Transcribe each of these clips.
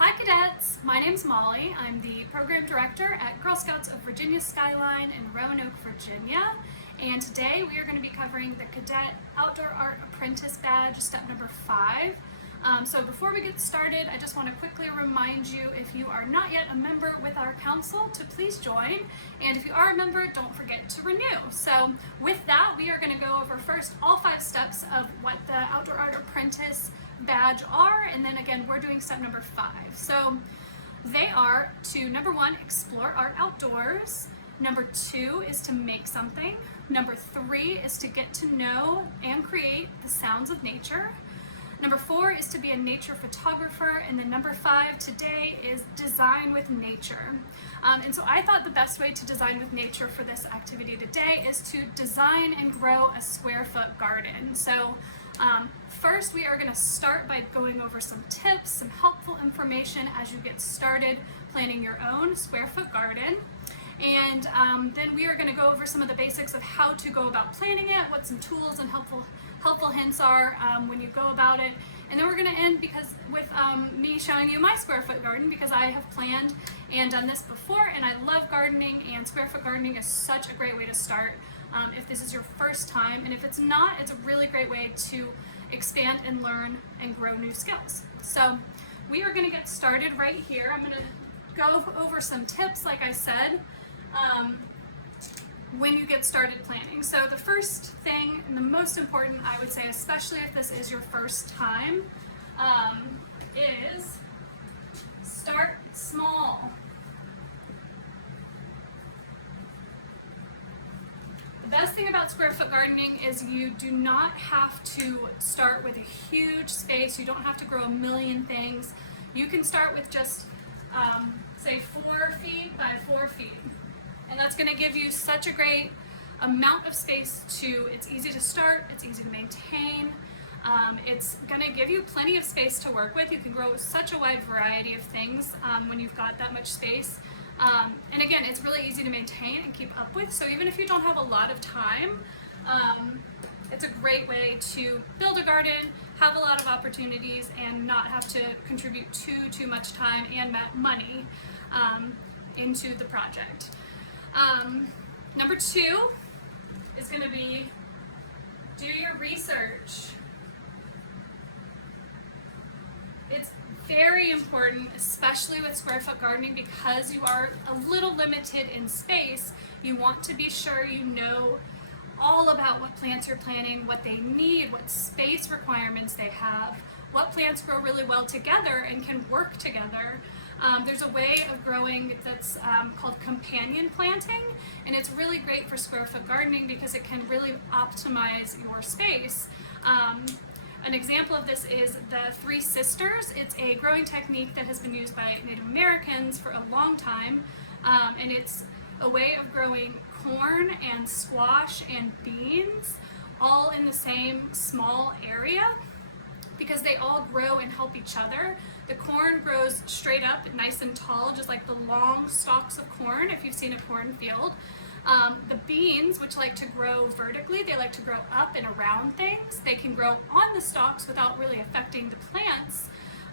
Hi Cadets, my name's Molly. I'm the Program Director at Girl Scouts of Virginia Skyline in Roanoke, Virginia. And today we are going to be covering the Cadette Outdoor Art Apprentice Badge, step number 5. So before we get started, I just want to quickly remind you, if you are not yet a member with our council, to please join. And if you are a member, don't forget to renew. So with that, we are going to go over first all 5 steps of what the Outdoor Art Apprentice badge are, and then again we're doing step number 5. So they are to, number 1, explore art outdoors. Number 2 is to make something. Number 3 is to get to know and create the sounds of nature. Number 4 is to be a nature photographer, and then number 5 today is design with nature. And so I thought the best way to design with nature for this activity today is to design and grow a square-foot garden. So first we are going to start by going over some tips, some helpful information as you get started planning your own square-foot garden. And then we are going to go over some of the basics of how to go about planning it, what some tools and helpful hints are when you go about it. And then we're going to end with me showing you my square-foot garden, because I have planned and done this before, and I love gardening, and square-foot gardening is such a great way to start if this is your first time. And if it's not, it's a really great way to expand and learn and grow new skills. So we are going to get started right here. I'm going to go over some tips, like I said, when you get started planning. So the first thing, and the most important, I would say, especially if this is your first time, is start small. The best thing about square-foot gardening is you do not have to start with a huge space. You don't have to grow a million things. You can start with just, say, 4 feet by 4 feet. And that's going to give you such a great amount of space it's easy to start, it's easy to maintain, it's going to give you plenty of space to work with. You can grow such a wide variety of things when you've got that much space. And again, it's really easy to maintain and keep up with, so even if you don't have a lot of time, it's a great way to build a garden, have a lot of opportunities, and not have to contribute too much time and money into the project. Number 2 is going to be do your research. It's very important, especially with square-foot gardening, because you are a little limited in space. You want to be sure you know all about what plants you're planting, what they need, what space requirements they have, what plants grow really well together and can work together. There's a way of growing that's called companion planting, and it's really great for square-foot gardening because it can really optimize your space. An example of this is the 3 Sisters. It's a growing technique that has been used by Native Americans for a long time, and it's a way of growing corn and squash and beans all in the same small area, because they all grow and help each other. The corn grows straight up, nice and tall, just like the long stalks of corn, if you've seen a cornfield. The beans, which like to grow vertically, they like to grow up and around things. They can grow on the stalks without really affecting the plants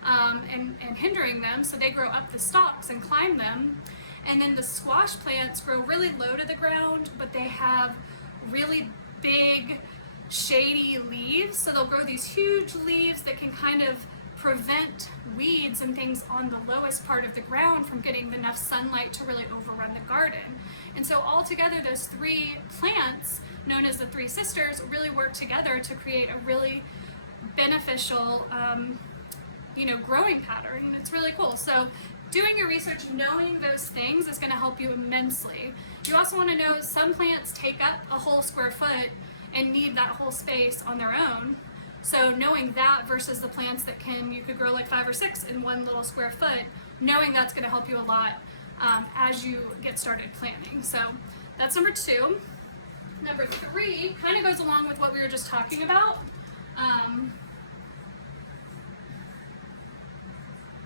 and hindering them, so they grow up the stalks and climb them. And then the squash plants grow really low to the ground, but they have really big, shady leaves, so they'll grow these huge leaves that can kind of prevent weeds and things on the lowest part of the ground from getting enough sunlight to really overrun the garden. And so all together, those 3 plants, known as the 3 Sisters, really work together to create a really beneficial growing pattern. It's really cool. So doing your research, knowing those things, is going to help you immensely. You also want to know some plants take up a whole square foot and need that whole space on their own. So knowing that versus the plants that you could grow like 5 or 6 in one little square foot, knowing that's going to help you a lot as you get started planning. So that's number 2. Number 3 kind of goes along with what we were just talking about.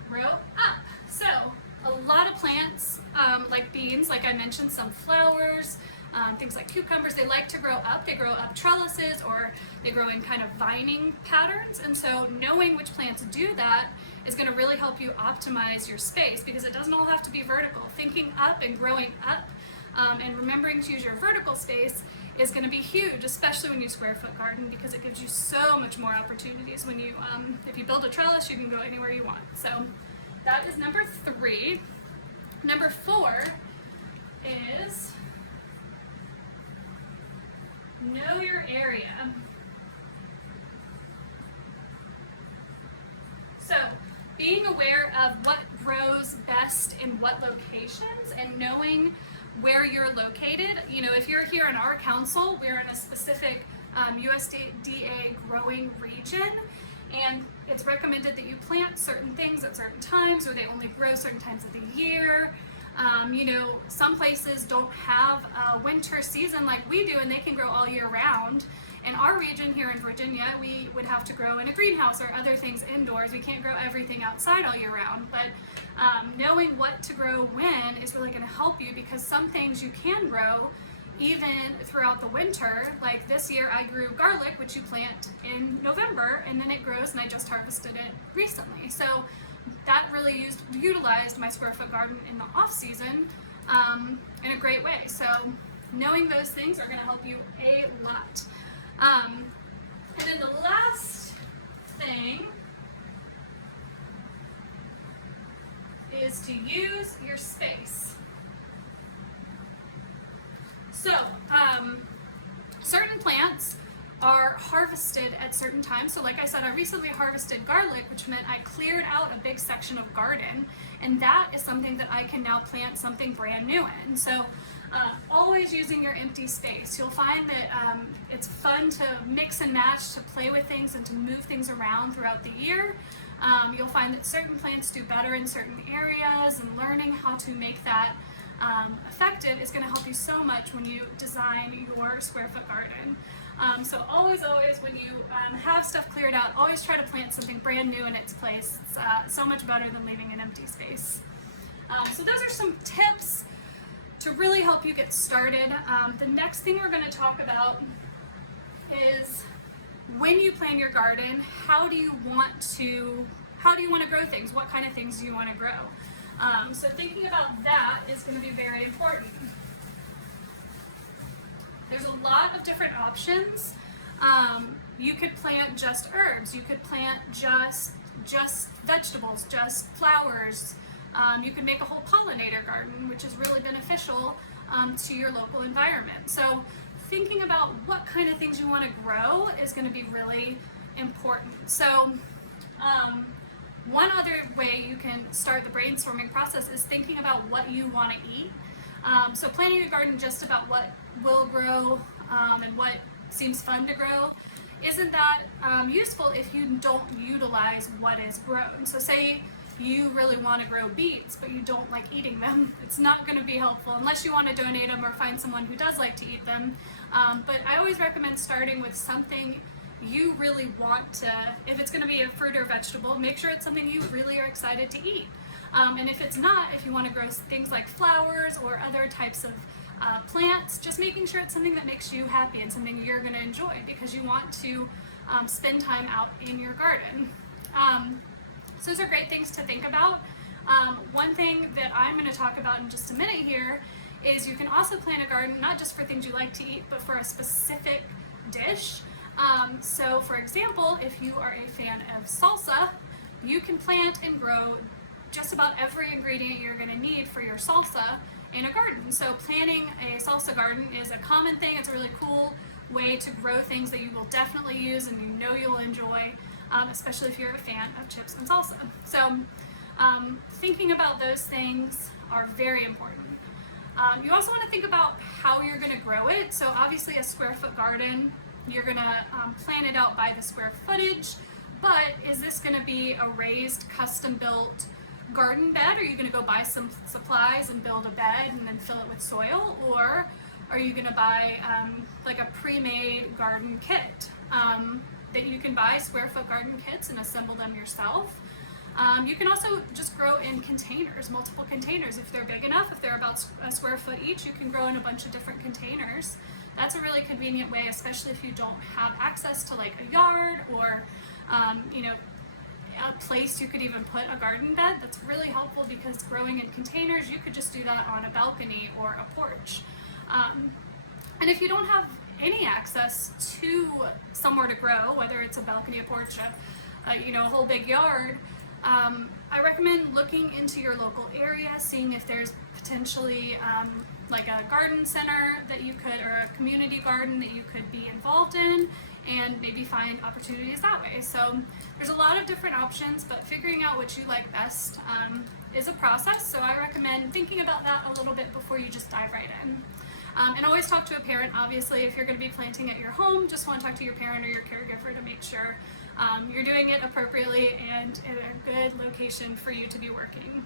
Grow up. So a lot of plants, like beans, like I mentioned, some flowers, things like cucumbers, they like to grow up. They grow up trellises, or they grow in kind of vining patterns. And so knowing which plants do that is going to really help you optimize your space, because it doesn't all have to be vertical. Thinking up and growing up and remembering to use your vertical space is going to be huge, especially when you square foot garden, because it gives you so much more opportunities. When you, if you build a trellis, you can go anywhere you want. So that is number 3. Number 4 is know your area. So being aware of what grows best in what locations and knowing where you're located. You know, if you're here in our council, we're in a specific USDA growing region, and it's recommended that you plant certain things at certain times, or they only grow certain times of the year. You know, some places don't have a winter season like we do, and they can grow all year round. In our region here in Virginia, we would have to grow in a greenhouse or other things indoors. We can't grow everything outside all year round, but knowing what to grow when is really going to help you, because some things you can grow even throughout the winter. Like this year I grew garlic, which you plant in November, and then it grows, and I just harvested it recently. So that really utilized my square foot garden in the off season in a great way. So knowing those things are going to help you a lot. And then the last thing is to use your space. So certain plants are harvested at certain times. So like I said, I recently harvested garlic, which meant I cleared out a big section of garden, and that is something that I can now plant something brand new in. So always using your empty space. You'll find that it's fun to mix and match, to play with things and to move things around throughout the year. You'll find that certain plants do better in certain areas, and learning how to make that effective is going to help you so much when you design your square foot garden. So always when you have stuff cleared out, always try to plant something brand new in its place. It's so much better than leaving an empty space. So those are some tips to really help you get started. The next thing we're going to talk about is, when you plan your garden, how do you want to grow things? What kind of things do you want to grow? So thinking about that is going to be very important. There's a lot of different options. You could plant just herbs. You could plant just vegetables, just flowers. You can make a whole pollinator garden, which is really beneficial to your local environment. So thinking about what kind of things you want to grow is going to be really important. So one other way you can start the brainstorming process is thinking about what you want to eat. So planning a garden just about what will grow and what seems fun to grow isn't that useful if you don't utilize what is grown. So say you really want to grow beets, but you don't like eating them. It's not going to be helpful unless you want to donate them or find someone who does like to eat them. But I always recommend starting with something you really want to, if it's going to be a fruit or vegetable, make sure it's something you really are excited to eat. And if it's not, if you want to grow things like flowers or other types of plants, just making sure it's something that makes you happy and something you're going to enjoy, because you want to spend time out in your garden. So those are great things to think about. One thing that I'm going to talk about in just a minute here is you can also plant a garden not just for things you like to eat, but for a specific dish. So for example, if you are a fan of salsa, you can plant and grow just about every ingredient you're going to need for your salsa in a garden. So planting a salsa garden is a common thing. It's a really cool way to grow things that you will definitely use and you know you'll enjoy, especially if you're a fan of chips and salsa. So thinking about those things are very important. You also want to think about how you're going to grow it. So obviously a square foot garden, you're going to plan it out by the square footage, but is this going to be a raised, custom built garden bed? Are you going to go buy some supplies and build a bed and then fill it with soil? Or are you going to buy like a pre-made garden kit that you can buy, square foot garden kits, and assemble them yourself? You can also just grow in containers, multiple containers. If they're big enough, if they're about a square foot each, you can grow in a bunch of different containers. That's a really convenient way, especially if you don't have access to like a yard or, you know, a place you could even put a garden bed. That's really helpful because growing in containers, you could just do that on a balcony or a porch. And if you don't have any access to somewhere to grow, whether it's a balcony, a porch, a whole big yard, I recommend looking into your local area, seeing if there's potentially like a garden center that you could, or a community garden that you could be involved in, and maybe find opportunities that way. So there's a lot of different options, but figuring out what you like best is a process. So I recommend thinking about that a little bit before you just dive right in. And always talk to a parent. Obviously, if you're going to be planting at your home, just want to talk to your parent or your caregiver to make sure you're doing it appropriately and in a good location for you to be working.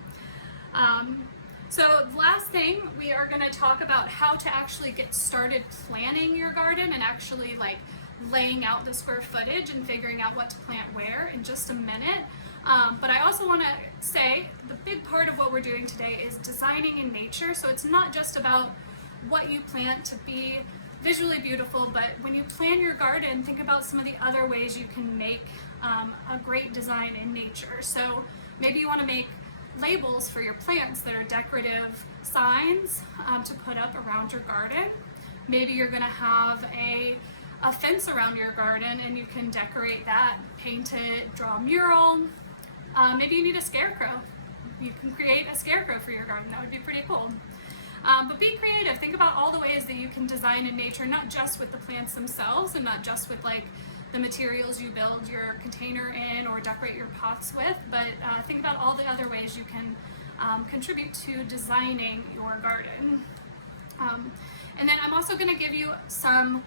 So the last thing, we are going to talk about how to actually get started planning your garden and actually like laying out the square footage and figuring out what to plant where in just a minute. But I also want to say the big part of what we're doing today is designing in nature. So it's not just about what you plant to be visually beautiful, but when you plan your garden, think about some of the other ways you can make a great design in nature. So maybe you want to make labels for your plants that are decorative signs to put up around your garden. Maybe you're going to have a fence around your garden and you can decorate that, paint it, draw a mural. Maybe you need a scarecrow. You can create a scarecrow for your garden. That would be pretty cool. But be creative. Think about all the ways that you can design in nature, not just with the plants themselves and not just with like the materials you build your container in or decorate your pots with, but think about all the other ways you can contribute to designing your garden. And then I'm also going to give you some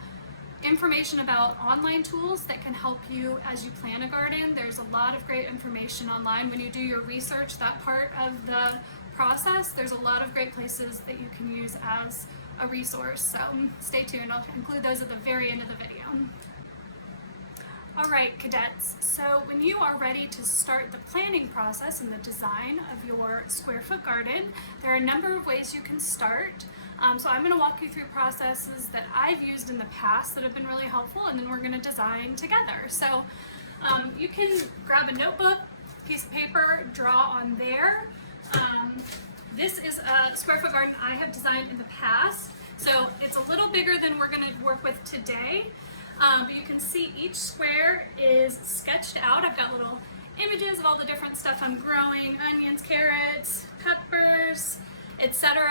information about online tools that can help you as you plan a garden. There's a lot of great information online. When you do your research, that part of the process, there's a lot of great places that you can use as a resource. So stay tuned. I'll include those at the very end of the video. All right, cadets. So when you are ready to start the planning process and the design of your square foot garden, there are a number of ways you can start. So I'm going to walk you through processes that I've used in the past that have been really helpful, and then we're going to design together. So you can grab a notebook, piece of paper, draw on there. This is a square foot garden I have designed in the past. So it's a little bigger than we're going to work with today. But you can see each square is sketched out. I've got little images of all the different stuff I'm growing, onions, carrots, peppers, etc.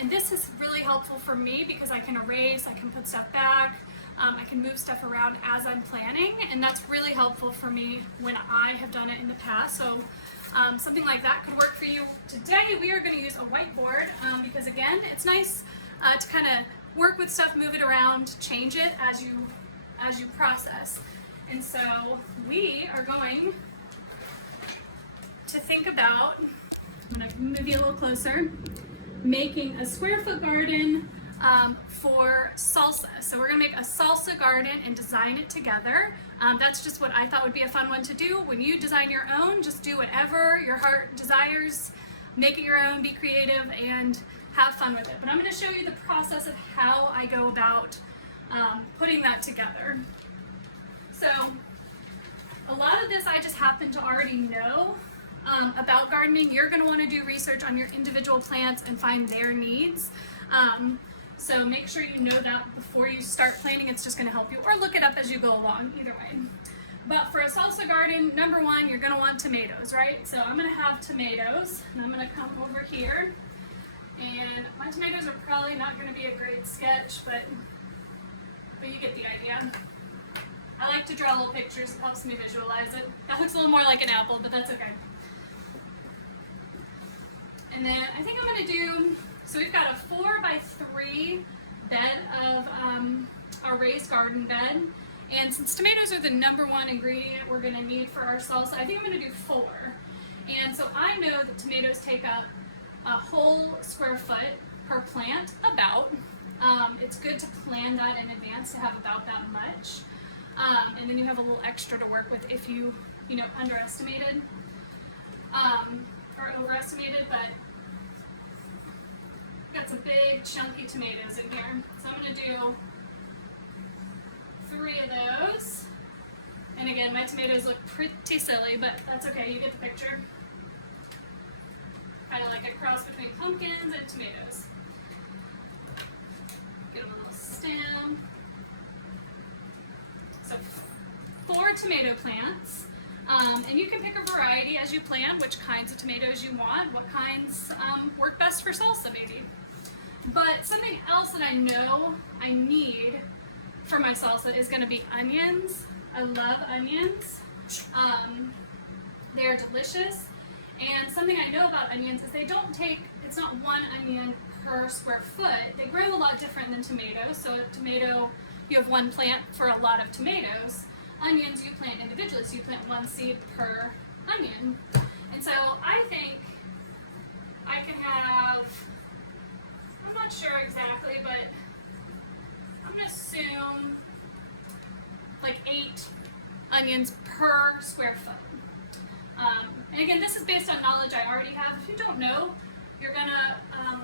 And this is really helpful for me because I can erase, I can put stuff back, I can move stuff around as I'm planning, and that's really helpful for me when I have done it in the past. So something like that could work for you. Today we are going to use a whiteboard because again, it's nice to kind of work with stuff, move it around, change it as you process. And so we are going to think about, I'm going to move you a little closer, making a square foot garden for salsa. So we're going to make a salsa garden and design it together. That's just what I thought would be a fun one to do. When you design your own, just do whatever your heart desires, make it your own, be creative, and have fun with it. But I'm going to show you the process of how I go about putting that together. So a lot of this I just happen to already know about gardening. You're going to want to do research on your individual plants and find their needs. So make sure you know that before you start planning. It's just going to help you, or look it up as you go along, either way. But for a salsa garden, number one, you're going to want tomatoes, right? So I'm going to have tomatoes, and I'm going to come over here. And my tomatoes are probably not going to be a great sketch, but you get the idea. I like to draw little pictures. It helps me visualize it. That looks a little more like an apple, but that's okay. And then I think I'm going to do, so we've got a 4x3 bed of our raised garden bed. And since tomatoes are the number one ingredient we're going to need for our salsa, I think I'm going to do 4. And so I know that tomatoes take up a whole square foot per plant, about. It's good to plan that in advance to have about that much. And then you have a little extra to work with if you underestimated or overestimated, but I've got some big chunky tomatoes in here. So I'm going to do 3 of those. And again, my tomatoes look pretty silly, but that's okay, you get the picture. Kind of like a cross between pumpkins and tomatoes. Get them a little stem. So 4 tomato plants. And you can pick a variety as you plant, which kinds of tomatoes you want, what kinds work best for salsa maybe. But something else that I know I need for my salsa is going to be onions. I love onions. They're delicious. And something I know about onions is they don't take, it's not one onion per square foot. They grow a lot different than tomatoes. So a tomato, you have one plant for a lot of tomatoes. Onions you plant individually, so you plant 1 seed per onion. And so I think I can have, I'm not sure exactly, but I'm going to assume like 8 onions per square foot. And again, this is based on knowledge I already have. If you don't know, you're going to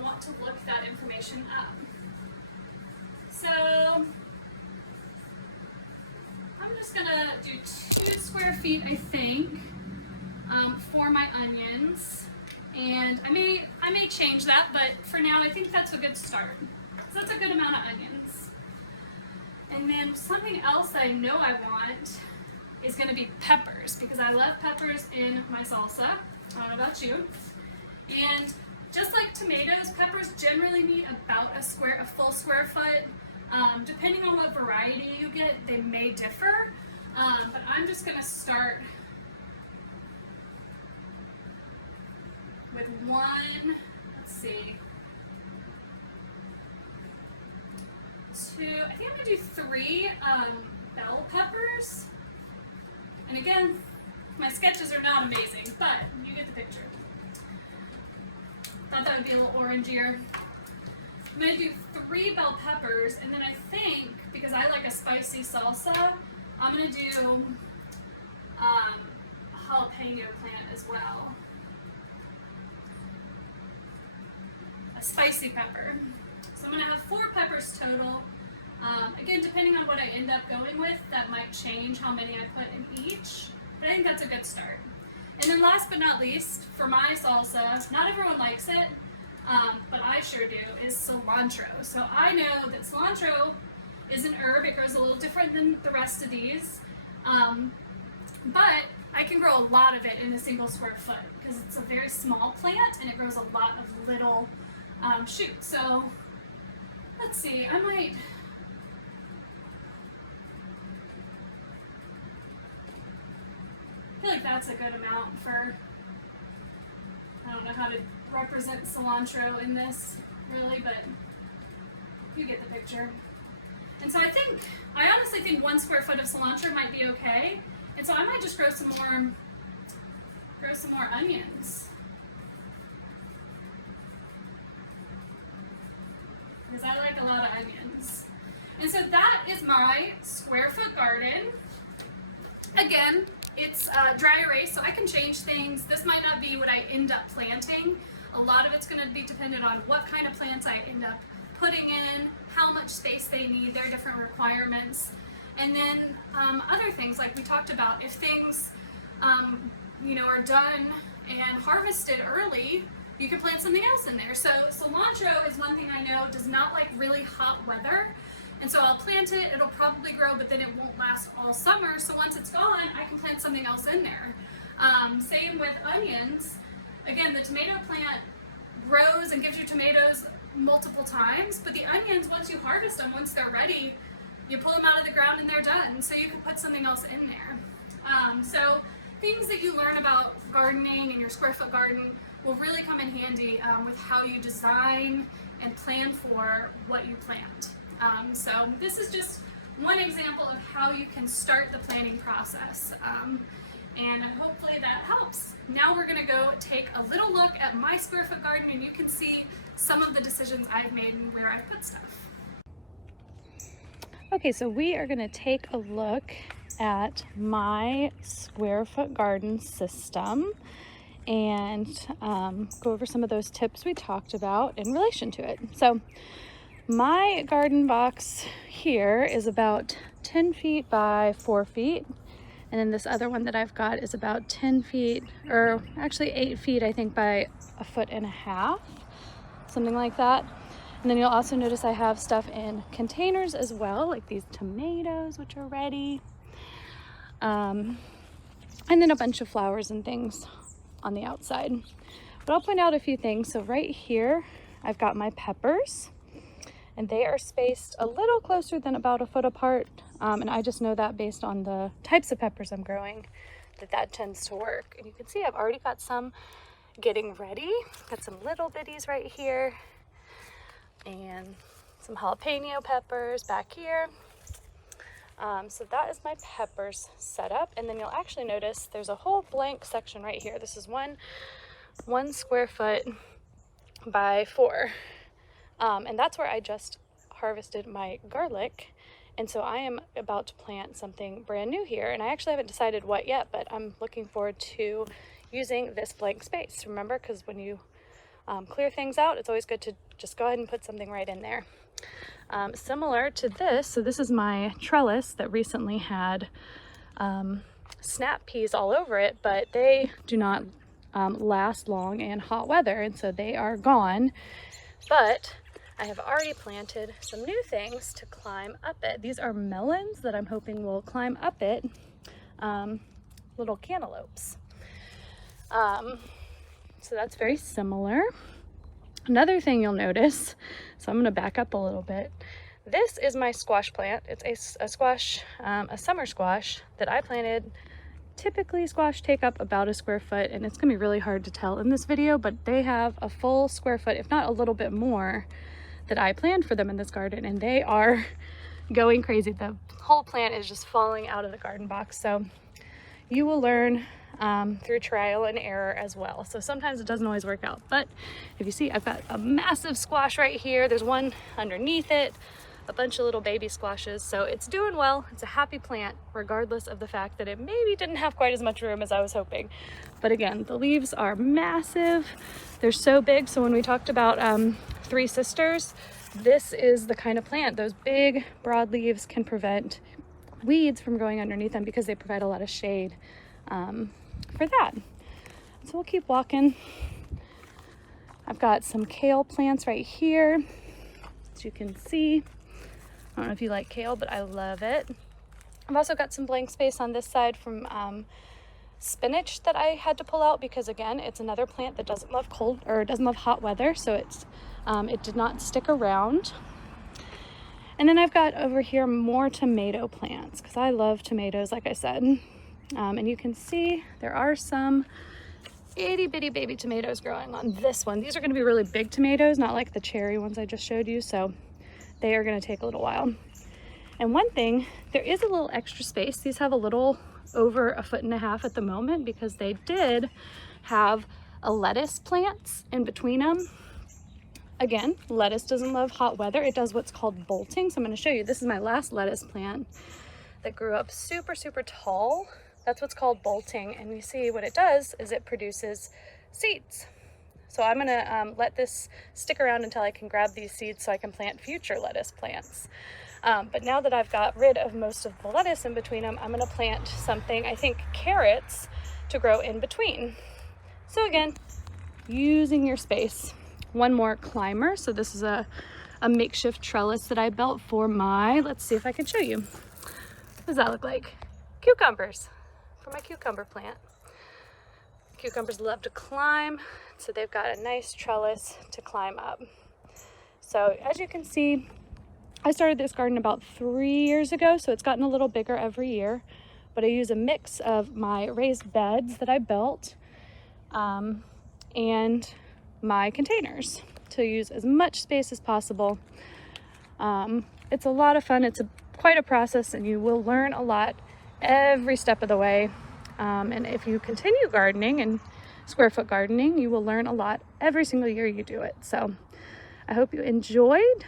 want to look that information up. So I'm just going to do 2 square feet, I think, for my onions. And I may change that, but for now I think that's a good start. So that's a good amount of onions. And then something else that I know I want is going to be peppers, because I love peppers in my salsa. I don't know about you. And just like tomatoes, peppers generally need about a full square foot. Depending on what variety you get, they may differ. But I'm just going to start with 1, let's see, 2, I think I'm going to do 3 bell peppers. And again, my sketches are not amazing, but you get the picture. Thought that would be a little orangier. I'm going to do 3 bell peppers, and then I think, because I like a spicy salsa, I'm going to do a jalapeno plant as well. A spicy pepper. So I'm going to have 4 peppers total. Again, depending on what I end up going with, that might change how many I put in each, but I think that's a good start. And then last but not least, for my salsa, not everyone likes it, but I sure do, is cilantro. So I know that cilantro is an herb. It grows a little different than the rest of these, but I can grow a lot of it in a single square foot because it's a very small plant and it grows a lot of little shoots. So let's see, I feel like that's a good amount for, I don't know how to represent cilantro in this really, but you get the picture. And so I honestly think 1 square foot of cilantro might be okay. And so I might just grow some more onions. Because I like a lot of onions. And so that is my square foot garden. Again, it's dry erase, so I can change things. This might not be what I end up planting. A lot of it's going to be dependent on what kind of plants I end up putting in, how much space they need, their different requirements. And then other things like we talked about, if things are done and harvested early, you can plant something else in there. So cilantro is one thing I know does not like really hot weather. And so I'll plant it, it'll probably grow, but then it won't last all summer. So once it's gone, I can plant something else in there. Same with onions. Again, the tomato plant grows and gives you tomatoes multiple times, but the onions, once you harvest them, once they're ready, you pull them out of the ground and they're done. So you can put something else in there. So things that you learn about gardening in your square foot garden will really come in handy with how you design and plan for what you plant. So this is just one example of how you can start the planning process. And hopefully that helps. Now we're gonna go take a little look at my square foot garden and you can see some of the decisions I've made and where I've put stuff. Okay, so we are gonna take a look at my square foot garden system and go over some of those tips we talked about in relation to it. So my garden box here is about 10 feet by 4 feet. And then this other one that I've got is about 10 feet, or actually 8 feet, I think, by 1.5 feet, something like that. And then you'll also notice I have stuff in containers as well, like these tomatoes, which are ready. And then a bunch of flowers and things on the outside. But I'll point out a few things. So right here, I've got my peppers, and they are spaced a little closer than about 1 foot apart. And I just know that based on the types of peppers I'm growing, that tends to work. And you can see I've already got some getting ready. Got some little bitties right here, and some jalapeno peppers back here. So that is my peppers set up. And then you'll actually notice there's a whole blank section right here. This is one square foot by 4. And that's where I just harvested my garlic. And so I am about to plant something brand new here. And I actually haven't decided what yet, but I'm looking forward to using this blank space. Remember, because when you clear things out, it's always good to just go ahead and put something right in there. Similar to this, so this is my trellis that recently had snap peas all over it, but they do not last long in hot weather, and so they are gone. But I have already planted some new things to climb up it. These are melons that I'm hoping will climb up it, little cantaloupes. So that's very similar. Another thing you'll notice, so I'm going to back up a little bit. This is my squash plant. It's a squash, a summer squash that I planted. Typically squash take up about 1 square foot, and it's going to be really hard to tell in this video, but they have a full square foot, if not a little bit more, that I planned for them in this garden, and they are going crazy. The whole plant is just falling out of the garden box. So you will learn through trial and error as well. So sometimes it doesn't always work out, but if you see, I've got a massive squash right here. There's one underneath it, a bunch of little baby squashes. So it's doing well. It's a happy plant, regardless of the fact that it maybe didn't have quite as much room as I was hoping. But again, the leaves are massive. They're so big. So when we talked about 3 sisters, this is the kind of plant. Those big broad leaves can prevent weeds from growing underneath them because they provide a lot of shade for that. So we'll keep walking. I've got some kale plants right here, as you can see. I don't know if you like kale, but I love it. I've also got some blank space on this side from spinach that I had to pull out because, again, it's another plant that doesn't love cold, or doesn't love hot weather, so it did not stick around. And then I've got over here more tomato plants because I love tomatoes, like I said. And you can see there are some itty bitty baby tomatoes growing on this one. These are going to be really big tomatoes, not like the cherry ones I just showed you. So they are going to take a little while. And one thing, there is a little extra space. These have a little over 1.5 feet at the moment because they did have a lettuce plants in between them. Again, lettuce doesn't love hot weather. It does what's called bolting. So I'm going to show you. This is my last lettuce plant that grew up super, super tall. That's what's called bolting. And you see what it does is it produces seeds. So I'm going to let this stick around until I can grab these seeds so I can plant future lettuce plants. But now that I've got rid of most of the lettuce in between them, I'm going to plant something, I think carrots, to grow in between. So again, using your space. One more climber. So this is a makeshift trellis that I built for my, let's see if I can show you. What does that look like? Cucumbers, for my cucumber plant. Cucumbers love to climb, so they've got a nice trellis to climb up. So as you can see, I started this garden about 3 years ago, so it's gotten a little bigger every year, but I use a mix of my raised beds that I built and my containers to use as much space as possible. It's a lot of fun. It's quite a process, and you will learn a lot every step of the way. And if you continue gardening and square foot gardening, you will learn a lot every single year you do it. So I hope you enjoyed,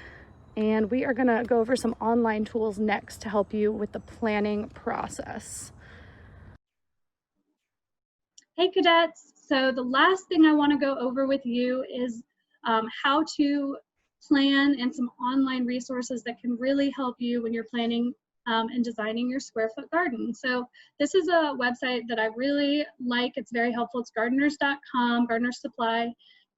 and we are going to go over some online tools next to help you with the planning process. Hey cadets, so the last thing I want to go over with you is how to plan and some online resources that can really help you when you're planning in designing your square foot garden. So this is a website that I really like. It's very helpful. It's gardeners.com, Gardener Supply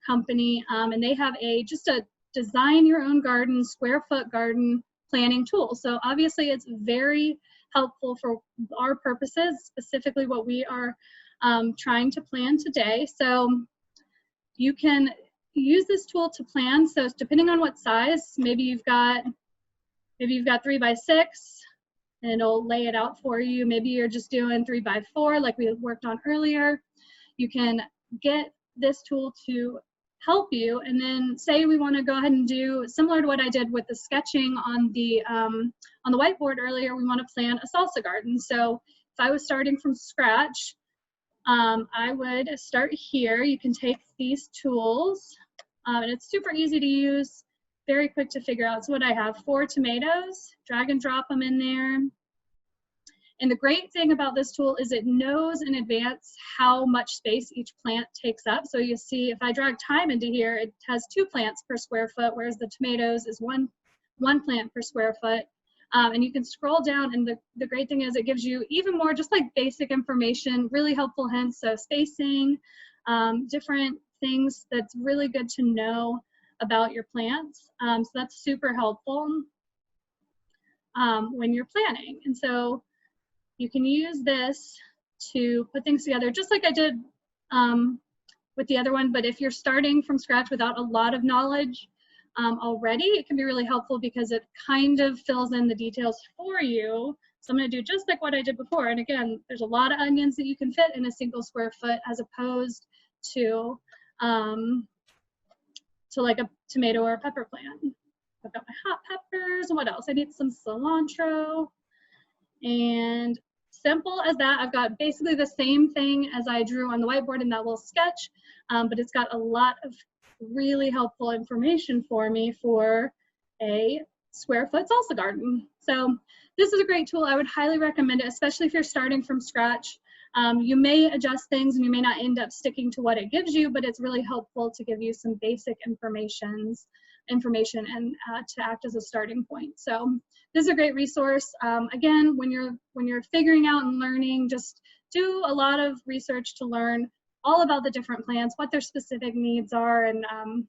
Company, and they have just a design your own garden, square foot garden planning tool. So obviously it's very helpful for our purposes, specifically what we are trying to plan today. So you can use this tool to plan. So depending on what size, maybe you've got 3x6, and it'll lay it out for you. Maybe you're just doing 3x4 like we worked on earlier. You can get this tool to help you, and then say we want to go ahead and do similar to what I did with the sketching on the whiteboard earlier. We want to plan a salsa garden. So if I was starting from scratch, I would start here. You can take these tools, and it's super easy to use, very quick to figure out. So what I have, 4 tomatoes, drag and drop them in there. And the great thing about this tool is it knows in advance how much space each plant takes up. So you see, if I drag thyme into here, it has 2 plants per square foot, whereas the tomatoes is one plant per square foot. And you can scroll down, and the great thing is it gives you even more just like basic information, really helpful hints, so spacing, different things that's really good to know about your plants. So that's super helpful when you're planning. And so you can use this to put things together just like I did with the other one, but if you're starting from scratch without a lot of knowledge already, it can be really helpful because it kind of fills in the details for you. So I'm going to do just like what I did before. And again, there's a lot of onions that you can fit in a single square foot as opposed to like a tomato or a pepper plant. I've got my hot peppers. What else? I need some cilantro. And simple as that. I've got basically the same thing as I drew on the whiteboard in that little sketch, but it's got a lot of really helpful information for me for a square foot salsa garden. So this is a great tool. I would highly recommend it, especially if you're starting from scratch. You may adjust things and you may not end up sticking to what it gives you, but it's really helpful to give you some basic information and to act as a starting point. So this is a great resource. Again, when you're figuring out and learning, just do a lot of research to learn all about the different plants, what their specific needs are, and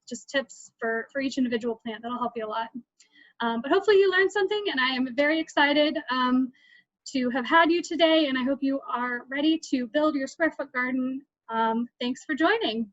just tips for each individual plant. That'll help you a lot. But hopefully you learned something, and I am very excited to have had you today, and I hope you are ready to build your square foot garden. Thanks for joining.